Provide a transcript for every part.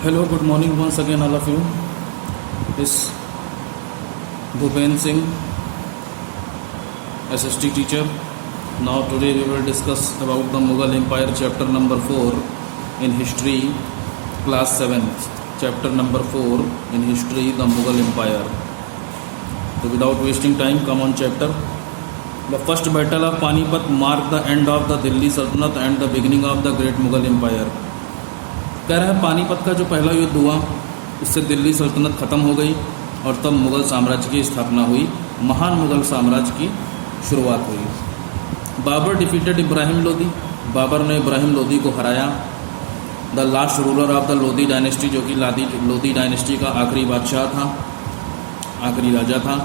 Hello, good morning once again, all of you. This Bhupen Singh, SST teacher. Now, today we will discuss about the Mughal Empire, chapter number 4 in history, class 7. Chapter number 4 in history, the Mughal Empire. So, without wasting time, come on, chapter. The first battle of Panipat marked the end of the Delhi Sultanate and the beginning of the Great Mughal Empire. कह रहा है पानीपत का जो पहला युद्ध हुआ उससे दिल्ली सल्तनत ख़त्म हो गई और तब मुग़ल साम्राज्य की स्थापना हुई, महान मुग़ल साम्राज्य की शुरुआत हुई। बाबर डिफीटेड इब्राहिम लोदी, बाबर ने इब्राहिम लोदी को हराया। The last ruler of the Lodi dynasty, जो कि लोदी डायनेस्टी का आखिरी बादशाह था, आखिरी राजा था,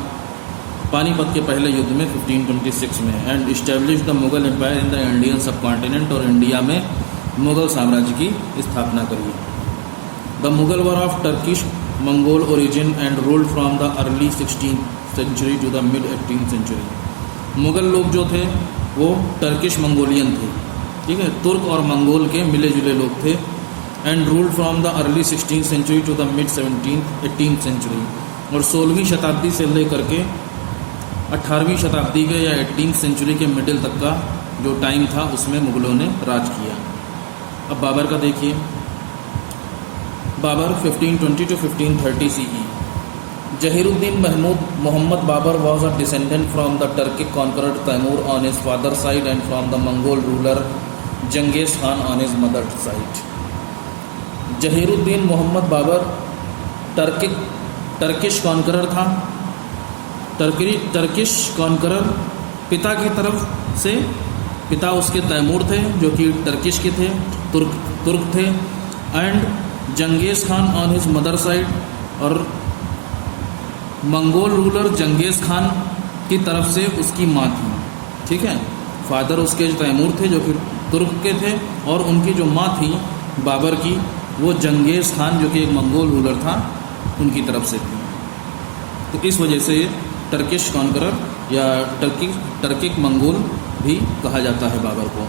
पानीपत के पहले युद्ध में 1526 में। And establish the Mughal empire in the Indian subcontinent, और इंडिया में मुग़ल साम्राज्य की स्थापना करी। The Mughal were of Turkish Mongol origin and ruled from the early 16th century to the mid 18th century. Mughal लोग जो थे वो टर्किश मंगोलियन थे, ठीक है, तुर्क और मंगोल के मिले जुले लोग थे। And ruled from the early 16th century to the mid 18th century, और 16वीं शताब्दी से लेकर के 18वीं शताब्दी के या 18th सेंचुरी के मिडिल तक का जो टाइम था उसमें मुग़लों ने राज किया। अब बाबर का देखिए, Babur 1520 to 1530 CE। Zahiruddin Mahmud Muhammad Babur was a descendant from the Turkic conqueror Timur on his father side and from the Mongol ruler Genghis Khan on his mother side. Zahiruddin Muhammad Babur Turkish conqueror था, टर्किश कॉन्करर पिता की तरफ से, पिता उसके तैमूर थे जो कि टर्किश के थे, तुर्क थे। And Genghis Khan on his mother side, और मंगोल रूलर जंगेज खान की तरफ से उसकी माँ थी, ठीक है। फादर उसके तैमूर थे जो कि तुर्क के थे, और उनकी जो माँ थी बाबर की वो जंगेज खान जो कि एक मंगोल रूलर था उनकी तरफ से थी। तो इस वजह से टर्किश कॉन्करर या टर्किक मंगोल भी कहा जाता है बाबर को।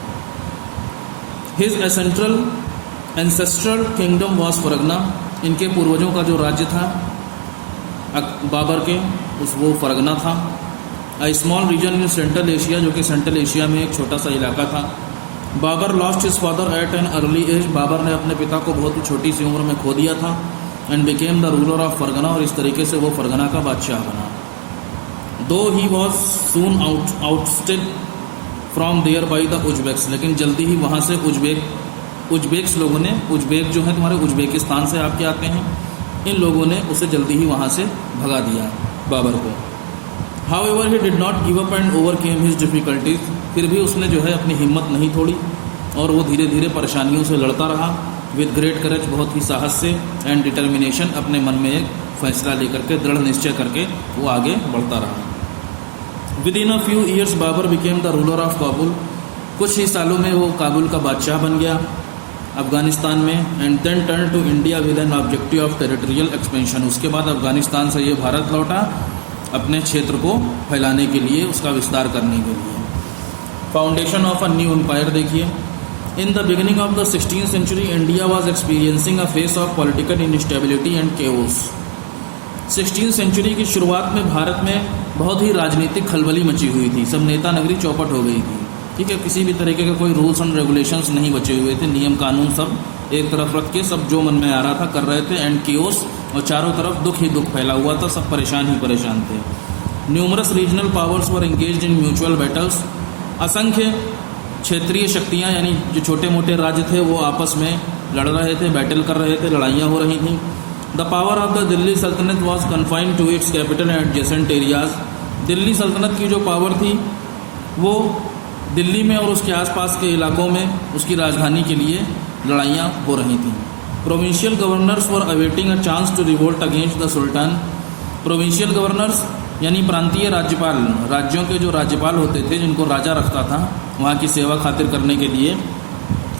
His ancestral kingdom was Fergana, इनके पूर्वजों का जो राज्य था बाबर के वो फरगना था। A small region in Central Asia, जो कि सेंट्रल एशिया में एक छोटा सा इलाका था। Babur lost his father at an early age, Babur ने अपने पिता को बहुत ही छोटी सी उम्र में खो दिया था। And became the ruler of Fergana, और इस तरीके से वो फरगना का बादशाह बना। Though he was soon ousted from there by the Uzbeks, लेकिन जल्दी ही वहाँ से उज्बेक्स लोगों ने, उज्बेक जो है तुम्हारे उज्बेकिस्तान से आपके आते हैं, इन लोगों ने उसे जल्दी ही वहाँ से भगा दिया बाबर को। However he did not give up and overcame his difficulties, फिर भी उसने जो है अपनी हिम्मत नहीं तोड़ी और वो धीरे धीरे परेशानियों से लड़ता रहा। विद ग्रेट करेज, बहुत ही साहस से, एंड डिटर्मिनेशन, अपने मन में एक फैसला लेकर के, दृढ़ निश्चय करके वो आगे बढ़ता रहा। Within a few years Babur became the ruler of Kabul, कुछ ही सालों में वो काबुल का बादशाह बन गया अफगानिस्तान में। And then turn to India with an objective of territorial expansion, उसके बाद अफगानिस्तान से ये भारत लौटा अपने क्षेत्र को फैलाने के लिए, उसका विस्तार करने के लिए। Foundation of a new empire देखिए। In the beginning of the 16th century India was experiencing a phase of political instability and chaos. 16th century की शुरुआत में भारत में बहुत ही राजनीतिक खलबली मची हुई थी, सब नेता नगरी चौपट हो गई थी, ठीक है। किसी भी तरीके का कोई रूल्स एंड रेगुलेशंस नहीं बचे हुए थे, नियम कानून सब एक तरफ रख के सब जो मन में आ रहा था कर रहे थे। एंड कियोस, और चारों तरफ दुख ही दुख फैला हुआ था, सब परेशान ही परेशान थे। Numerous regional powers were engaged in mutual battles, असंख्य क्षेत्रीय शक्तियाँ यानी जो छोटे मोटे राज्य थे वो आपस में लड़ रहे थे, बैटल कर रहे थे, लड़ाइयाँ हो रही थीं। The power of the Delhi sultanate was confined to its capital and adjacent areas, Delhi सल्तनत की जो पावर थी वो दिल्ली में और उसके आसपास के इलाकों में उसकी राजधानी के लिए लड़ाइयाँ हो रही थीं। Provincial governors were awaiting a chance to revolt against the sultan, provincial governors यानी प्रांतीय राज्यपाल, राज्यों के जो राज्यपाल होते थे जिनको राजा रखता था वहाँ की सेवा खातिर करने के लिए,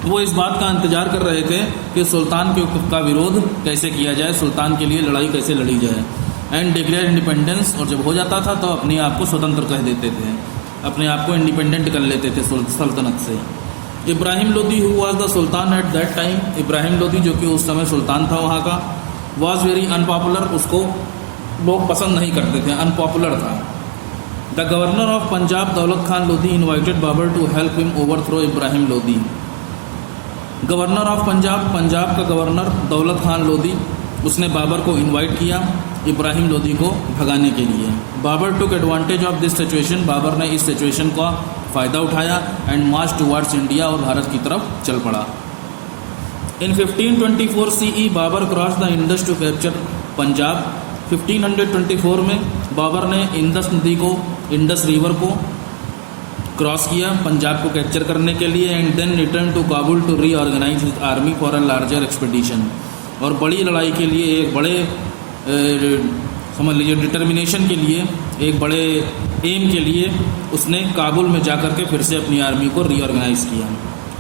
वो इस बात का इंतजार कर रहे थे कि सुल्तान का विरोध कैसे किया जाए, सुल्तान के लिए लड़ाई कैसे लड़ी जाए। एंड डिक्लेयर इंडिपेंडेंस, और जब हो जाता था तो अपने आप को स्वतंत्र कह देते थे, अपने आप को इंडिपेंडेंट कर लेते थे सल्तनत से। Ibrahim Lodi who was the sultan at that time, Ibrahim Lodi जो कि उस समय सुल्तान था वहाँ का, वाज वेरी अनपॉपुलर, उसको लोग पसंद नहीं करते थे, अनपॉपुलर था। The governor of Punjab Daulat Khan Lodi invited Babur to help him overthrow Ibrahim Lodi. Governor of Punjab, Punjab का गवर्नर दौलत खान लोदी, उसने बाबर को इनवाइट किया इब्राहिम लोदी को भगाने के लिए। Babur took advantage of this situation, Babur ने इस सिचुएशन का फ़ायदा उठाया एंड मार्च टुवार्ड्स इंडिया, और भारत की तरफ चल पड़ा। In 1524 CE Babur cross the Indus to capture Punjab. 1524 में बाबर ने इंडस नदी को, इंडस रिवर को क्रॉस किया पंजाब को कैप्चर करने के लिए, and then return to Kabul to reorganise his army for a larger expedition, और बड़ी लड़ाई के लिए, एक बड़े समझ लीजिए डिटर्मिनेशन के लिए, एक बड़े एम के लिए उसने काबुल में जाकर के फिर से अपनी आर्मी को रीऑर्गेनाइज किया।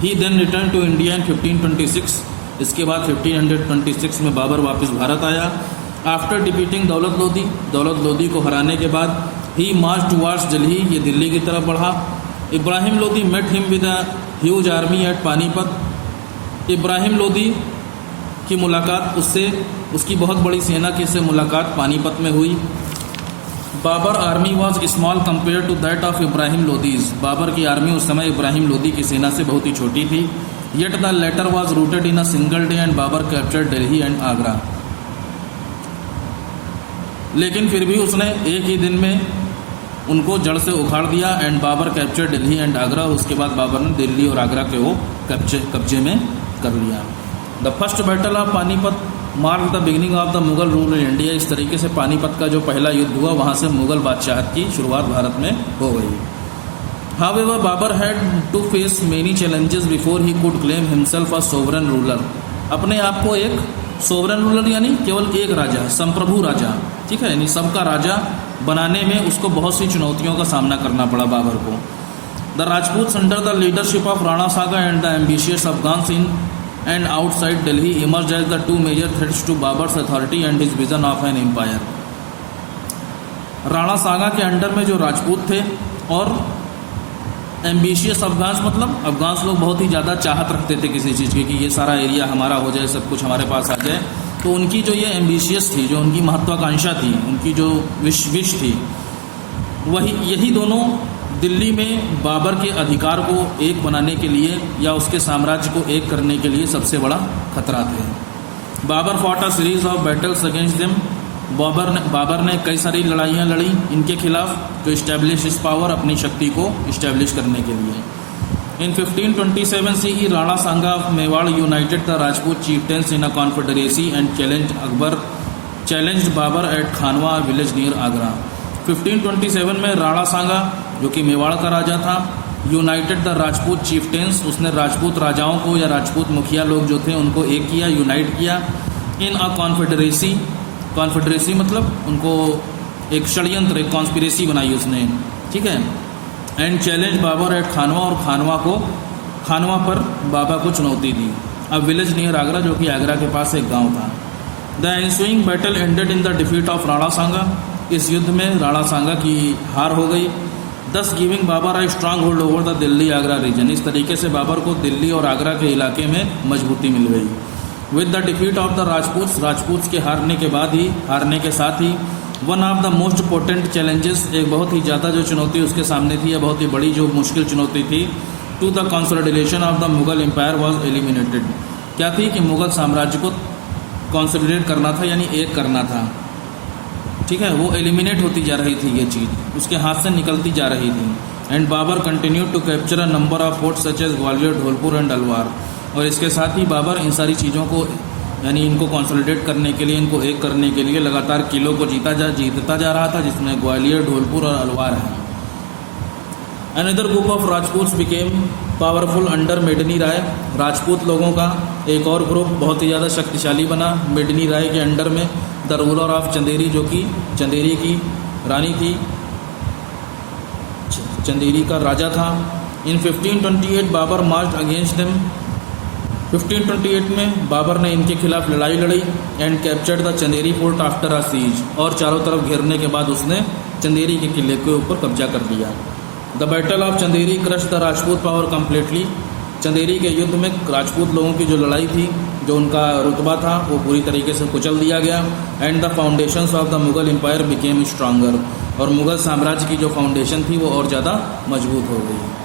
He then return to India in 1526, इसके बाद 1526 में बाबर वापस भारत आया। आफ्टर डिफीटिंग दौलत लोदी, दौलत लोदी को हराने के बाद ही मार्च टुवार्ड्स दिल्ली, ये दिल्ली की तरफ बढ़ा। Ibrahim Lodi met him with a huge army at Panipat, Ibrahim Lodi की मुलाकात उससे, उसकी बहुत बड़ी सेना की से मुलाकात पानीपत में हुई। Babur army was small compare to that of Ibrahim Lodi's, Babur की आर्मी उस समय इब्राहिम लोदी की सेना से बहुत ही छोटी थी। Yet the latter was routed in a single day and Babur captured Delhi and Agra, लेकिन फिर भी उसने एक ही दिन में उनको जड़ से उखाड़ दिया and Babur capture Delhi and Agra, उसके बाद बाबर ने दिल्ली और आगरा के वो कब्जे में कर लिया। The first battle of Panipat mark the beginning of the Mughal rule in India, इस तरीके से पानीपत का जो पहला युद्ध हुआ वहाँ से मुगल बादशाहत की शुरुआत भारत में हो गई। However Babur had to face many challenges before he could claim himself a sovereign ruler, अपने आप को एक सोवरन रूलर यानी केवल एक राजा, संप्रभु राजा, ठीक है, यानी सबका राजा बनाने में उसको बहुत सी चुनौतियों का सामना करना पड़ा बाबर को। The Rajput under the leadership of Rana Sanga and the ambitious Afghans in and outside Delhi emerge as the two major threats to Babur's authority and his vision of an empire. Rana Sanga के अंडर में जो राजपूत थे और एम्बिशियस अफगान्स, मतलब अफगान्स लोग बहुत ही ज़्यादा चाहत रखते थे किसी चीज़ की कि ये सारा एरिया हमारा हो जाए, सब कुछ हमारे पास आ जाए, तो उनकी जो ये एम्बिशियस थी, जो उनकी महत्वाकांक्षा थी, उनकी जो विश थी, वही यही दोनों दिल्ली में बाबर के अधिकार को एक बनाने के लिए या उसके साम्राज्य को एक करने के लिए सबसे बड़ा खतरा थे। Babur fought a series of battles against them, Babur ने कई सारी लड़ाइयाँ लड़ी इनके खिलाफ, तो इस्टेब्लिश इस पावर, अपनी शक्ति को इस्टेब्लिश करने के लिए। In 1527 CE Rana Sanga of Mewar united the Rajput chieftains in a confederacy and challenged Babur at Khanwa village near Agra. 1527 में राणा सांगा जो कि मेवाड़ का राजा था, यूनाइटेड द राजपूत चीफ्टेंस, उसने राजपूत राजाओं को या राजपूत मुखिया लोग जो थे उनको एक किया, यूनाइट किया। इन अ कॉन्फेडरेसी, कॉन्फेडरेसी मतलब उनको एक षड्यंत्र, एक कॉन्स्पिरेसी बनाई उसने, ठीक है। एंड चैलेंज बाबर एट खानवा, और खानवा पर बाबा को चुनौती दी। अब विलेज नियर आगरा जो कि आगरा के पास एक गांव था। The ensuing battle ended in the defeat of Rana Sanga, इस युद्ध में राणा सांगा की हार हो गई। Thus giving Babur a strong hold over the Delhi Agra region, इस तरीके से बाबर को दिल्ली और आगरा के इलाके में मजबूती मिल गई। With the defeat of the Rajput के हारने के साथ ही one of the most potent challenges, एक बहुत ही ज़्यादा जो चुनौती उसके सामने थी, या बहुत ही बड़ी जो मुश्किल चुनौती थी, to the consolidation of the Mughal empire was eliminated, क्या थी कि मुगल साम्राज्य को कंसोलिडेट करना था, यानी एक करना था, ठीक है, वो एलिमिनेट होती जा रही थी, ये चीज़ उसके हाथ से निकलती जा रही थी। And Babur continue to capture a number of fort such as Gwalior, Dholpur and Alwar, और इसके साथ ही बाबर इन सारी चीज़ों को, यानी इनको कंसोलिडेट करने के लिए, इनको एक करने के लिए लगातार किलों को जीतता जा रहा था, जिसमें ग्वालियर, धौलपुर और अलवार है। Another group of Rajput became powerful under Medini Rai, Rajput लोगों का एक और ग्रुप बहुत ही ज़्यादा शक्तिशाली बना मेडनी राय के अंडर में। द रूलर ऑफ चंदेरी, जो कि चंदेरी की रानी थी, चंदेरी का राजा था। In 1528 Babur march against them, 1528 में बाबर ने इनके खिलाफ लड़ाई लड़ी and captured the Chanderi fort after a siege, और चारों तरफ घेरने के बाद उसने चंदेरी के किले के ऊपर कब्जा कर लिया। The battle of Chanderi crush the Rajput power completely, Chanderi के युद्ध में राजपूत लोगों की जो लड़ाई थी, जो उनका रुतबा था, वो पूरी तरीके से कुचल दिया गया। And the foundations of the Mughal empire became stronger, और मुगल साम्राज्य की जो फाउंडेशन थी वो और ज़्यादा मजबूत हो गई।